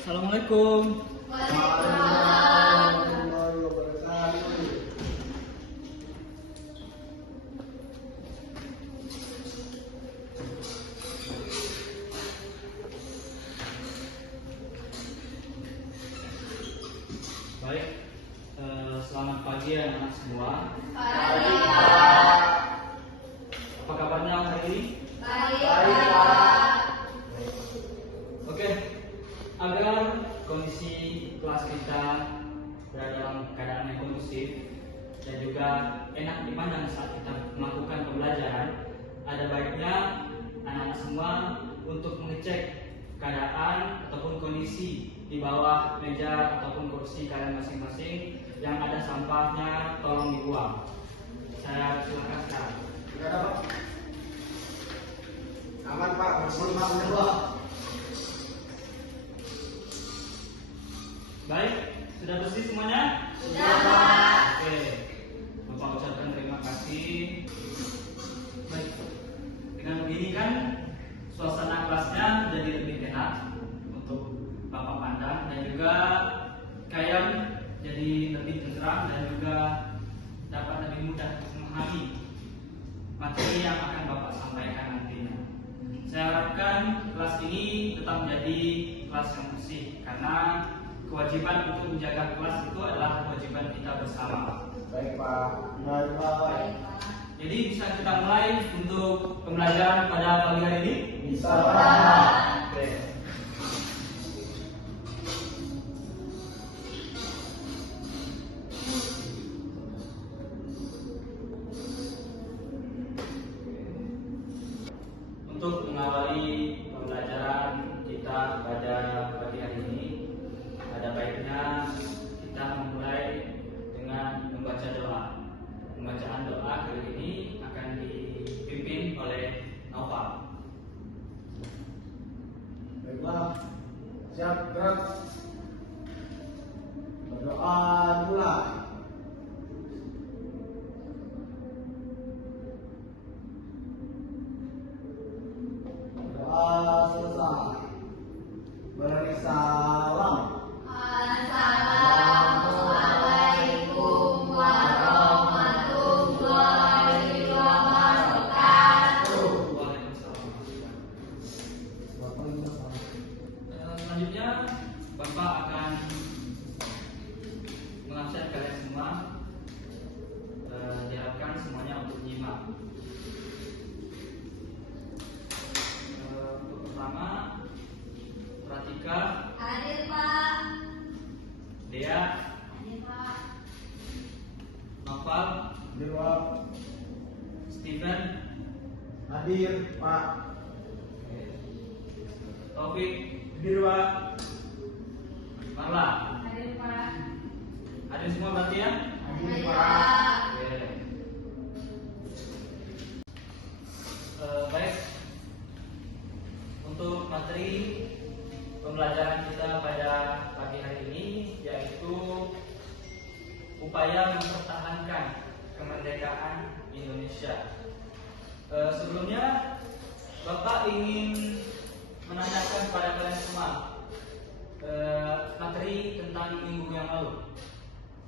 Assalamualaikum. Warahmatullahi wabarakatuh. Baik, selamat pagi anak-anak semua. Pagi, Pak. Apa kabarnya hari ini? Baik, Baik, Pak. Oke, agar kondisi kelas kita berada dalam keadaan yang kondusif dan juga enak dipandang saat kita melakukan pembelajaran, ada baiknya anak-anak semua untuk mengecek keadaan ataupun kondisi di bawah meja ataupun kursi kalian masing-masing. Yang ada sampahnya tolong dibuang. Saya silakan sekarang. Tidak ada, Pak. Aman, Pak. Bersih, Pak. Baik, sudah bersih semuanya? Sudah, Pak. Oke, Bapak ucapkan terima kasih. Baik, dengan begini kan suasana kelasnya jadi lebih enak untuk Bapak pandang dan juga kalian jadi lebih tenteram dan juga dapat lebih mudah memahami materi yang akan Bapak sampaikan nantinya. Saya harapkan kelas ini tetap menjadi kelas yang bersih karena kewajiban untuk menjaga kelas itu adalah kewajiban kita bersama. Baik, Pak. Baik, Pak. Baik, Pak. Jadi bisa kita mulai untuk pembelajaran pada pagi hari ini? Bisa, Pak. Pak. Oke. Untuk mengawali pembelajaran kita pada pagi hari ini, ada baiknya kita memulai dengan membaca doa. Pembacaan doa kali ini akan dipimpin oleh Naufal. Baiklah. Siap, gerak. Berdoa mulai. Berdoa selesai. Beri salam. Assalamualaikum warahmatullahi wabarakatuh. Waalaikumsalam. Selanjutnya Bapak akan mengabsen kalian semua. Diharapkan semuanya untuk nyimak. Untuk pertama, Pratika, Hadir, Pak. Dea, Hadir, Pak. Noval, Dewa. Steven, Hadir, Pak. Taufik, Hadir, Pak. Marla. Hadir, Pak. Ada semua berarti ya? Hadir, Hadir, Pak. Pak. Oke. Baik. Untuk materi pembelajaran kita pada pagi hari ini yaitu upaya mempertahankan kemerdekaan Indonesia. Sebelumnya Bapak ingin menanyakan kepada kalian semua materi tentang minggu yang lalu.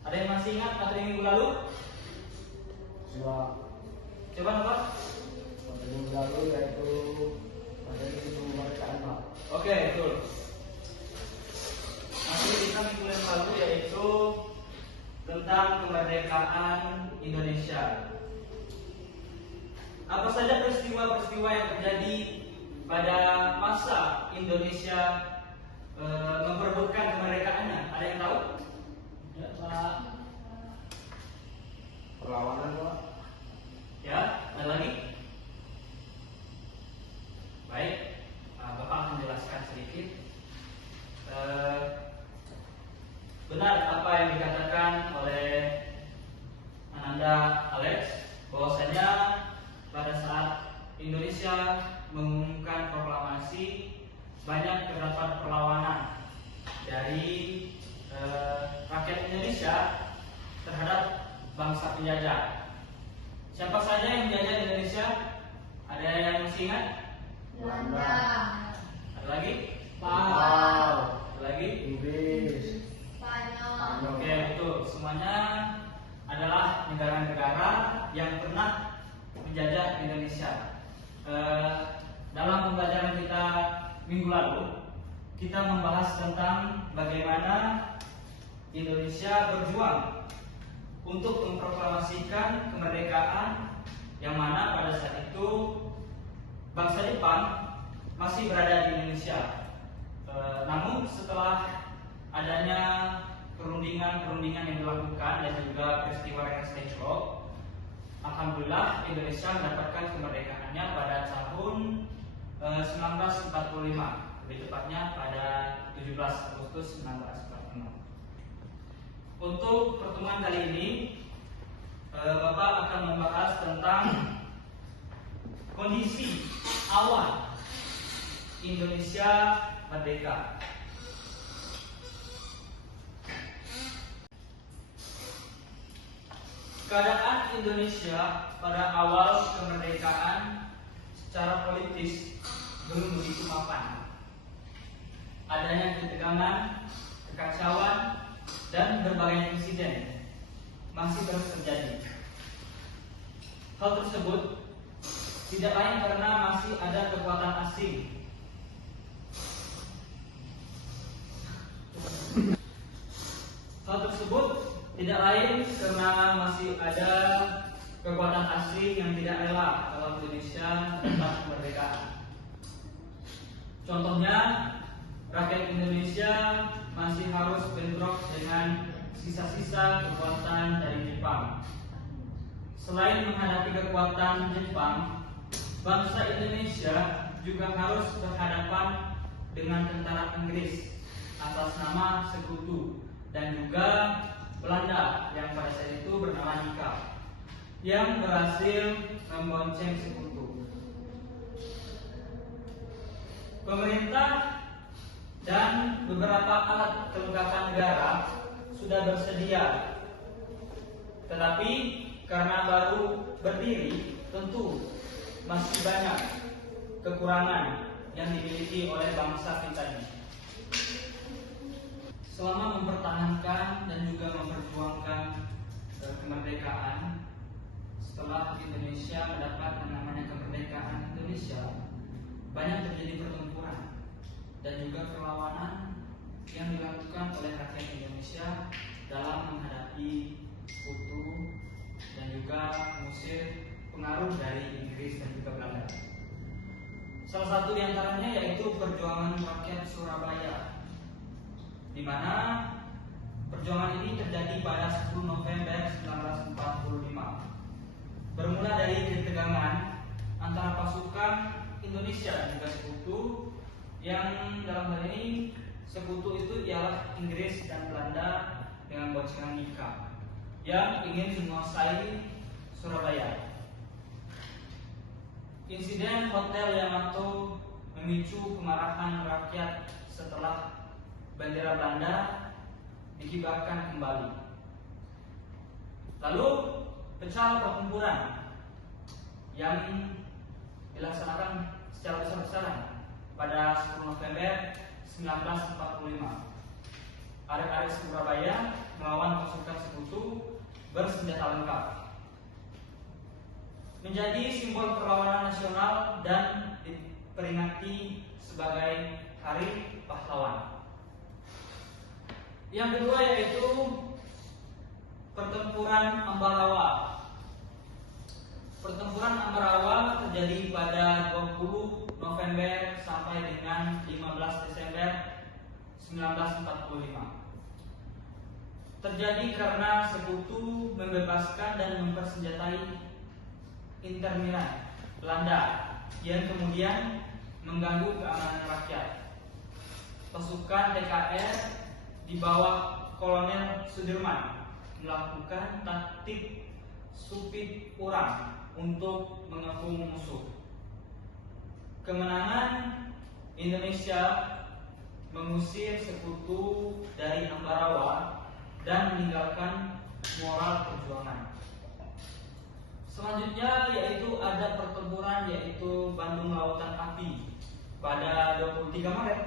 Ada yang masih ingat materi minggu lalu? Coba Bapak. Minggu lalu yaitu materi kemerdekaan, Pak. Oke, betul. Materi kita minggu yang lalu yaitu tentang kemerdekaan Indonesia. Apa saja peristiwa-peristiwa yang terjadi pada masa Indonesia memperebutkan kemerdekaannya? Ada yang tahu? Ya, Pak. Perlawanan, Pak. Ya, ada lagi? Baik, Bapak akan menjelaskan sedikit. Benar apa yang dikatakan oleh Ananda Alex, bahwasanya pada saat Indonesia mengumumkan proklamasi, banyak terdapat perlawanan dari rakyat Indonesia terhadap bangsa penjajah. Siapa saja yang menjajah Indonesia? Ada yang masih ingat? Belanda. Ada lagi? Wow. Ada lagi? minggu lalu kita membahas tentang bagaimana Indonesia berjuang untuk memproklamasikan kemerdekaan, yang mana pada saat itu bangsa Jepang masih berada di Indonesia. Namun setelah adanya perundingan yang dilakukan dan juga peristiwa Recast Law, alhamdulillah Indonesia mendapatkan kemerdekaannya pada tahun 1945, lebih tepatnya pada 17 Agustus 1945. Untuk pertemuan kali ini, Bapak akan membahas tentang kondisi awal Indonesia merdeka. Keadaan Indonesia pada awal kemerdekaan secara politis belum begitu mapan. Adanya ketegangan, kekacauan, dan berbagai insiden masih terus terjadi. Hal tersebut tidak lain karena masih ada kekuatan asing yang tidak rela kalau Indonesia mendapat kemerdekaan. Contohnya, rakyat Indonesia masih harus bentrok dengan sisa-sisa kekuatan dari Jepang. Selain menghadapi kekuatan Jepang, bangsa Indonesia juga harus berhadapan dengan tentara Inggris atas nama Sekutu dan juga Belanda yang pada saat itu bernama Nika, yang berhasil membonceng Sekutu. Pemerintah dan beberapa alat kelengkapan negara sudah bersedia, tetapi karena baru berdiri, tentu masih banyak kekurangan yang dimiliki oleh bangsa kita ini. Selama mempertahankan dan juga memperjuangkan kemerdekaan, setelah Indonesia mendapat namanya kemerdekaan Indonesia, banyak terjadi pertempuran dan juga perlawanan yang dilakukan oleh rakyat Indonesia dalam menghadapi Sekutu dan juga mengusir pengaruh dari Inggris dan juga Belanda. Salah satu di antaranya yaitu perjuangan rakyat Surabaya, di mana perjuangan ini terjadi pada 10 November 1945. Bermula dari ketegangan antara pasukan Indonesia dan juga Sekutu, yang dalam hal ini Sekutu itu ialah Inggris dan Belanda dengan boncengan Nika yang ingin menguasai Surabaya. Insiden Hotel Yamato memicu kemarahan rakyat setelah bendera Belanda dikibarkan kembali. Lalu pecah pertempuran yang dilaksanakan secara besar-besaran pada 10 November 1945. Arek-arek Surabaya melawan pasukan Sekutu bersenjata lengkap, menjadi simbol perlawanan nasional dan diperingati sebagai Hari Pahlawan. Yang kedua yaitu Pertempuran Ambarawa. Pertempuran Ambarawa terjadi pada 20 November sampai dengan 15 Desember 1945. Terjadi karena Sekutu membebaskan dan mempersenjatai Inter Milan Belanda yang kemudian mengganggu keamanan rakyat. Pasukan TKR di bawah Kolonel Sudirman melakukan taktik supit urang untuk mengepung musuh. Kemenangan Indonesia mengusir Sekutu dari Ambarawa dan meninggalkan moral perjuangan. Selanjutnya yaitu ada pertempuran yaitu Bandung Lautan Api pada 23 Maret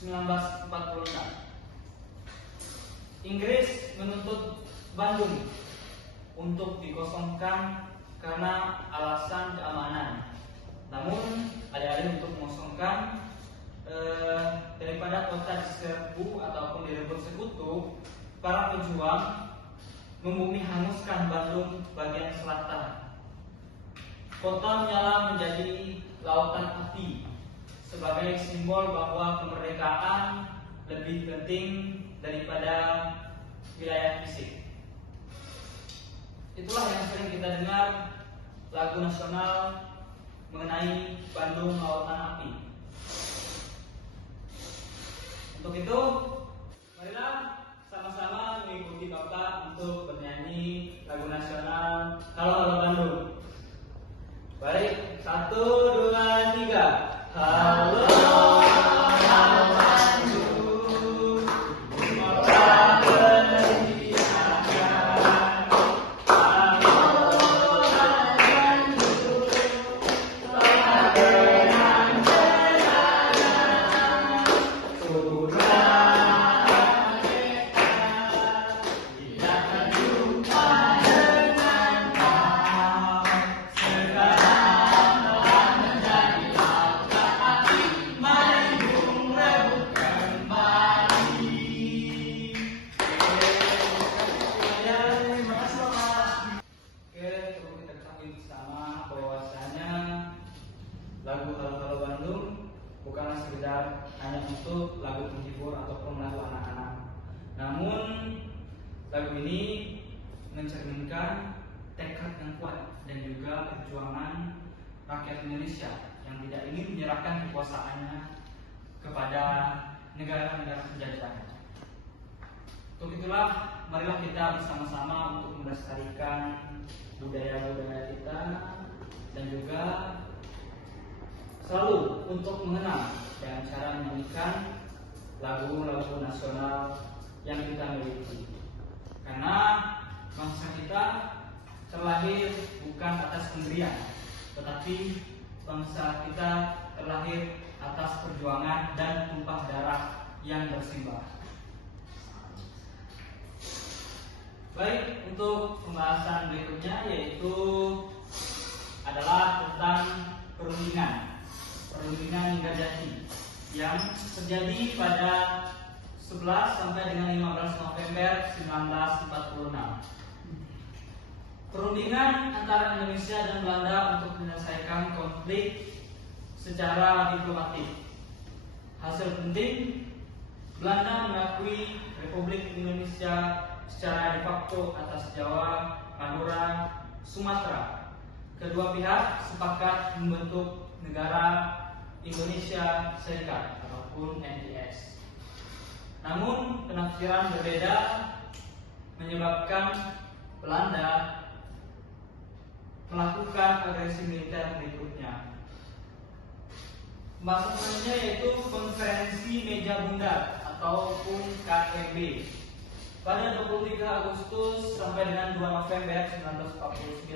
1946. Inggris menuntut Bandung untuk dikosongkan karena alasan keamanan. Namun alih-alih untuk mengosongkan diserbu ataupun direbut sekutu, para pejuang membumi hanguskan Bandung bagian selatan. Kota menyala menjadi lautan api sebagai simbol bahwa kemerdekaan lebih penting daripada wilayah fisik. Itulah yang sering kita dengar lagu nasional mengenai Bandung Lautan Api. Untuk itu, marilah sama-sama mengikuti Bapak untuk bernyanyi lagu nasional Halo Halo Bandung. Baik, 1, 2, 3. Halo Halo Bandung, kota pendidikan. Halo Halo Bandung, kota dengan kenangan. Putra merdeka, tidak akan jumpa dengan kau. Sekarang telah menjadi lautan api, mari bung rebut kembali. Terima kasih Bapak. Oke, perlu kita ketahui bersama bahwasanya lagu Halo Halo Bandung bukanlah sekedar hanya untuk lagu penghibur ataupun lagu anak-anak. Namun lagu ini mencerminkan tekad yang kuat dan juga perjuangan rakyat Indonesia yang tidak ingin menyerahkan kekuasaannya kepada negara-negara penjajah. Untuk itulah, marilah kita bersama-sama untuk melestarikan budaya-budaya kita dan juga selalu untuk mengenal dengan cara menyanyikan lagu-lagu nasional yang kita miliki. Karena bangsa kita terlahir bukan atas pendirian, tetapi bangsa kita terlahir atas perjuangan dan tumpah darah yang bersimbah. Baik, untuk pembahasan berikutnya yaitu adalah tentang perundingan Linggarjati yang terjadi pada 11 sampai dengan 15 November 1946. Perundingan antara Indonesia dan Belanda untuk menyelesaikan konflik secara diplomatik. Hasil penting, Belanda mengakui Republik Indonesia secara de facto atas Jawa, Madura, Sumatera. Kedua pihak sepakat membentuk negara Indonesia Serikat ataupun NDS. Namun penafsiran berbeda menyebabkan Belanda melakukan agresi militer berikutnya. Pembahasannya yaitu Konferensi Meja Bundar ataupun KMB. Pada 23 Agustus sampai dengan 2 November 1949,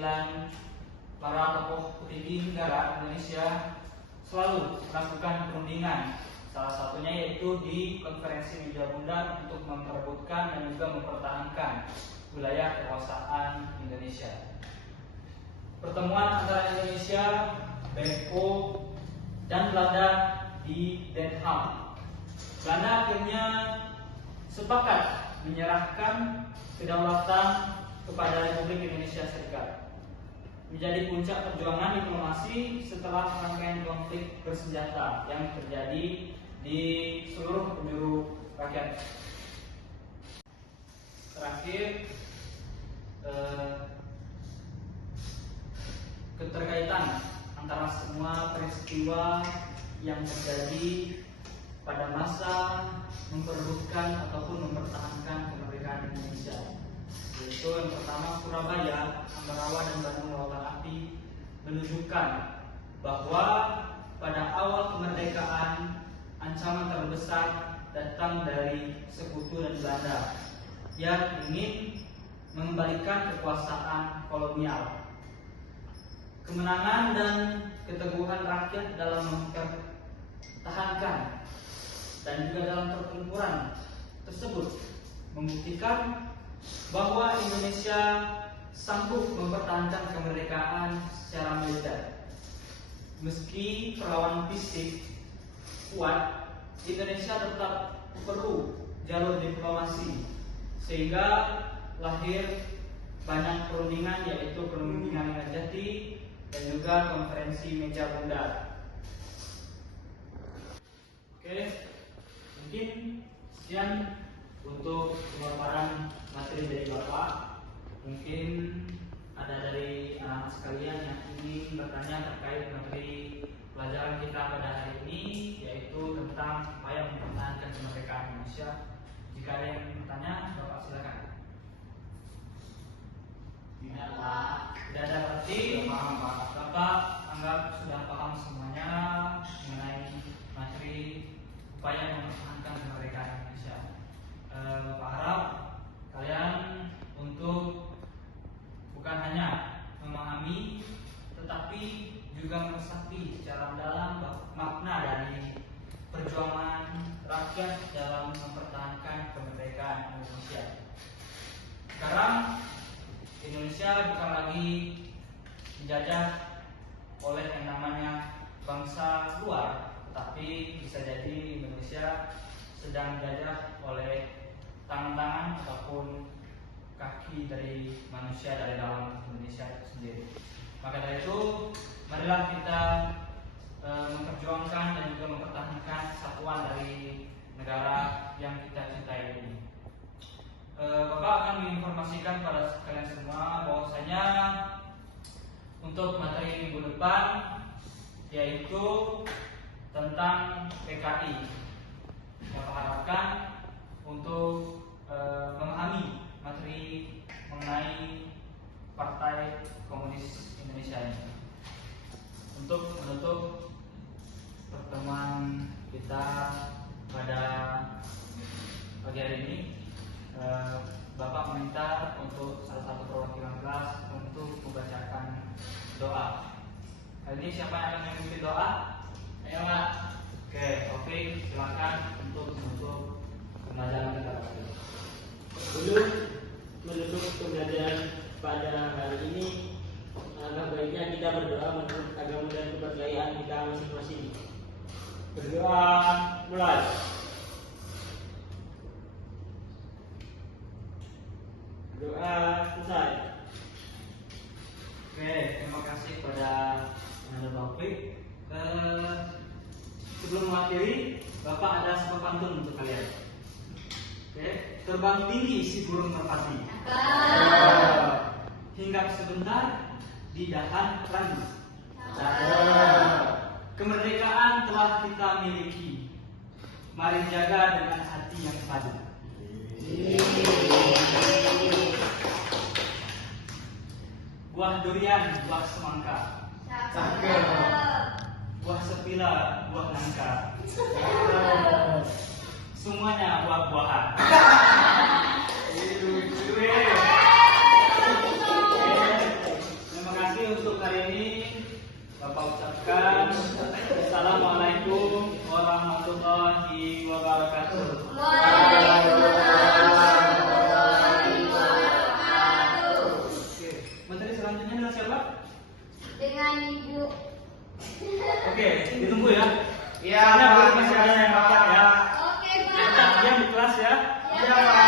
para tokoh petinggi negara Indonesia selalu melakukan perundingan. Salah satunya yaitu di Konferensi Meja Bundar untuk memperebutkan dan juga mempertahankan wilayah kekuasaan Indonesia. Pertemuan antara Indonesia, BNO, dan Belanda di Den Haag. Belanda akhirnya sepakat menyerahkan kedaulatan kepada Republik Indonesia Serikat. Menjadi puncak perjuangan diplomasi setelah rangkaian konflik bersenjata yang terjadi di seluruh penjuru rakyat. Terakhir, keterkaitan antara semua peristiwa yang terjadi pada masa memperebutkan ataupun mempertahankan kemerdekaan Indonesia. Yaitu yang pertama, Surabaya, Ambarawa, dan Bandung Lautan Api menunjukkan bahwa pada awal kemerdekaan ancaman terbesar datang dari sekutu dan Belanda yang ingin mengembalikan kekuasaan kolonial. Kemenangan dan keteguhan rakyat dalam mempertahankan dan juga dalam pertempuran tersebut membuktikan bahwa Indonesia sanggup mempertahankan kemerdekaan secara militer. Meski perlawanan fisik kuat, Indonesia tetap perlu jalur diplomasi, sehingga lahir banyak perundingan, yaitu perundingan Ngajati dan juga konferensi meja bundar. Oke, mungkin sekian untuk pemaparan materi dari Bapak. Mungkin ada dari anak-anak sekalian yang ingin bertanya terkait materi pelajaran kita pada hari ini, yaitu tentang upaya mempertahankan kemerdekaan Indonesia. Jika ada yang bertanya, Bapak silakan. Tidak, Pak. Tidak ada, berarti Bapak anggap sudah paham semuanya mengenai materi upaya mempertahankan kemerdekaan Indonesia. Bapak harap kalian untuk bukan hanya memahami, tetapi juga meresapi secara mendalam makna dari perjuangan rakyat dalam mempertahankan kemerdekaan Indonesia. Sekarang Indonesia bukan lagi dijajah oleh yang namanya bangsa luar, tetapi bisa jadi Indonesia sedang dijajah oleh tangan-tangan ataupun kaki dari manusia dari dalam Indonesia itu sendiri. Maka dari itu, marilah kita memperjuangkan dan juga mempertahankan kesatuan dari negara yang kita cintai ini. Bapak akan menginformasikan pada kalian semua bahwasanya untuk materi minggu depan yaitu tentang PKI. Bapak harapkan untuk memahami materi mengenai Partai Komunis Indonesia ini. Untuk menutup pertemuan kita pada pagi hari ini, Bapak meminta untuk salah satu perwakilan kelas untuk membacakan doa. Kali ini siapa yang akan memimpin doa? Ayo, Pak. Oke, silakan untuk menutup pembelajaran kita. Sebelum menutup pembelajaran pada hari ini, alangkah baiknya kita berdoa menurut agama dan kepercayaan kita masing-masing. Berdoa mulai. Doa selesai. Oke, terima kasih kepada Anda Taufik. Sebelum mengakhiri, Bapak ada sebuah pantun untuk kalian. Oke, terbang tinggi si burung merpati. Hinggap sebentar di dahan randu. Kemerdekaan telah kita miliki. Mari jaga dengan hati yang padu. Buah durian, buah semangka. Buah sepila, buah nangka. Semuanya buah-buahan. Terima kasih untuk hari ini. Bapak ucapkan Assalamualaikum warahmatullahi wabarakatuh. Oke, materi selanjutnya dengan siapa? Dengan Ibu. Oke, ditunggu ya. Iya, Soalnya Pak. belum masih ada yang rapat ya. Oke, Kita Pak. diam di kelas ya. Iya, Pak.